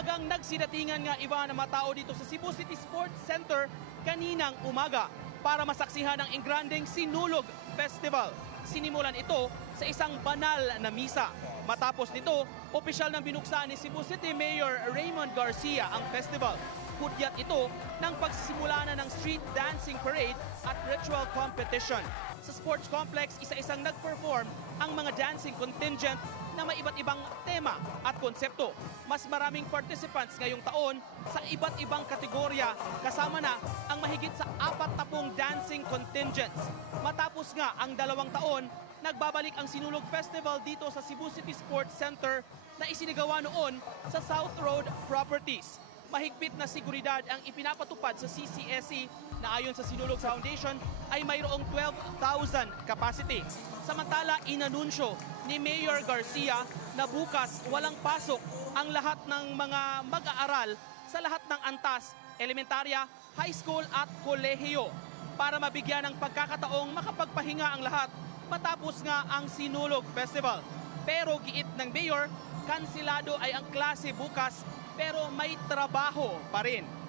Maagang nagsidatingan nga iba ng mga tao dito sa Cebu City Sports Center kaninang umaga para masaksihan ang engrandeng Sinulog Festival. Sinimulan ito sa isang banal na misa. Matapos nito, opisyal nang binuksan ni Cebu City Mayor Raymond Garcia ang festival. Hudyat ito ng pagsisimula na ng street dancing parade at ritual competition. Sa sports complex, isa-isang nag-perform ang mga dancing contingent na may iba't ibang tema at konsepto. Mas maraming participants ngayong taon sa iba't ibang kategorya, kasama na ang mahigit sa 40 dancing contingents. Matapos nga ang 2 taon, nagbabalik ang Sinulog Festival dito sa Cebu City Sports Center na isinagawa noon sa South Road Properties. Mahigpit na seguridad ang ipinapatupad sa CCSE na ayon sa Sinulog Foundation ay mayroong 12,000 capacity. Samantala, inanunsyo ni Mayor Garcia na bukas walang pasok ang lahat ng mga mag-aaral sa lahat ng antas, elementarya, high school at kolehiyo para mabigyan ng pagkakataong makapagpahinga ang lahat matapos nga ang Sinulog Festival. Pero giit ng Mayor, kansilado ay ang klase bukas pero may trabaho pa rin.